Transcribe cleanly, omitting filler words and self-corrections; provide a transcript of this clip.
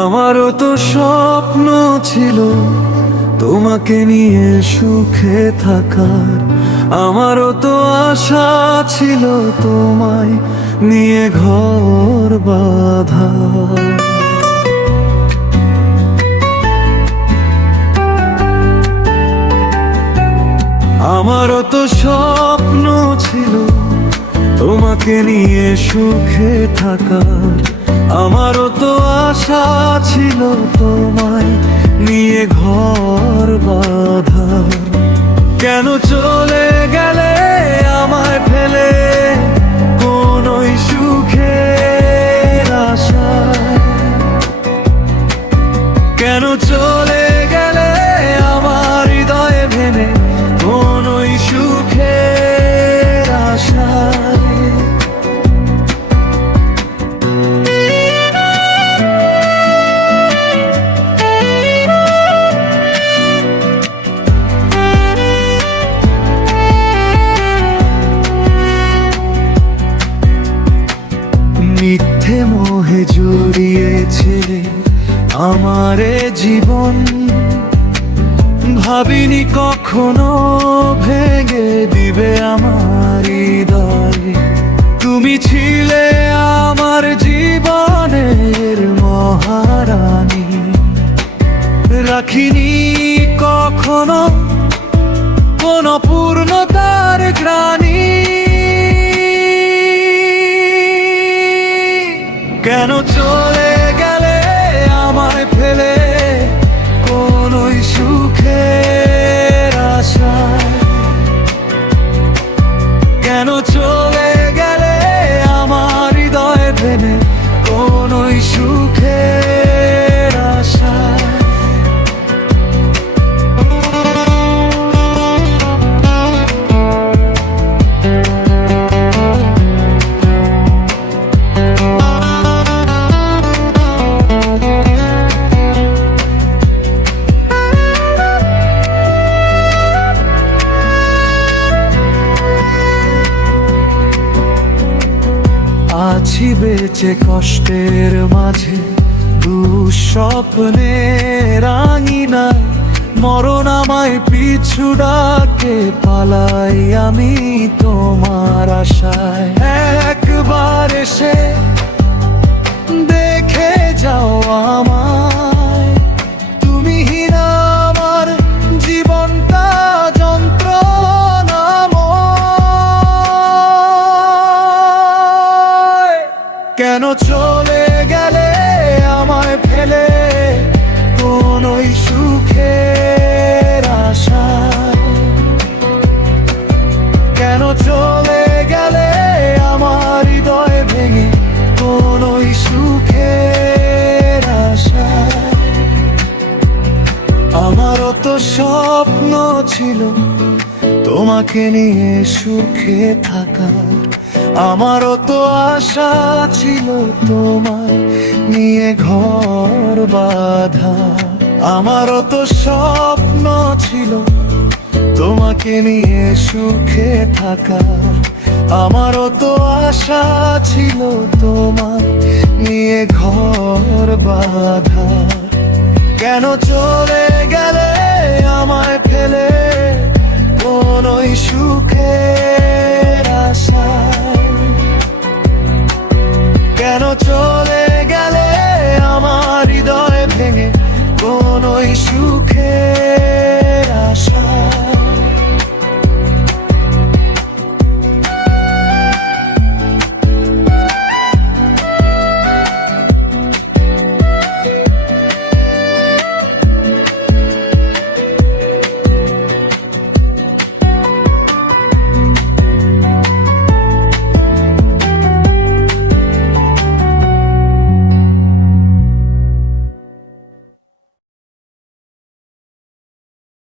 আমারও তো স্বপ্ন ছিল তোমাকে নিয়ে সুখে থাকার, আমারও তো আশা ছিল তোমায় নিয়ে ঘর বাঁধার। আমারও তো স্বপ্ন ছিল তোমাকে নিয়ে সুখে থাকার, আমারও তো আশা ছিল তোমায় নিয়ে ঘর বাঁধার। কেন চলে গেলে আমায় ফেলে কোনই সুখের আশায়? কেন চলে গেলে আমার হৃদয়ে ভেঙে কোনই সুখের আশায়? মিথ্যে মোহে জড়িয়েছে আমারে জীবন, ভাবিনি কখনো ভেঙে দিবে আমার হৃদয়। তুমি ছিলে আমার জীবনের মহারানী, রাখিনি কখনো কোনো পূর্ণতার গ্লানি। কেন চলে গেলে আমায় ফেলে কোনই সুখের আশায়? কেন চলে গেলে আমার হৃদয় ভেঙে কোনই সুখের আশায়? আছি বেঁচে কষ্টের মাঝে, দুঃস্বপ্নের আঙিনায়, মরণ আমায় পিছু ডাকে, পালাই আমি তোমার আশায়। একবার এসে দেখে যাও আমায়, তুমি হীনা আমার জীবনটা যন্ত্রণাময়। কেন চলে গেলে আমায় ফেলে কোনই সুখের আশায়? কেন চলে গেলে আমার হৃদয় ভেঙে কোনই সুখের আশায়? আমারও তো স্বপ্ন ছিল তোমাকে নিয়ে সুখে থাকার, আমারও তো আশা ছিল তোমায় নিয়ে ঘর বাঁধার। আমারও তো স্বপ্ন ছিল তোমাকে নিয়ে সুখে থাকার, আমারও তো আশা ছিল তোমায় নিয়ে ঘর বাঁধার। কেন চলে গেলে আমায় ফেলে কোনই সুখের আশা?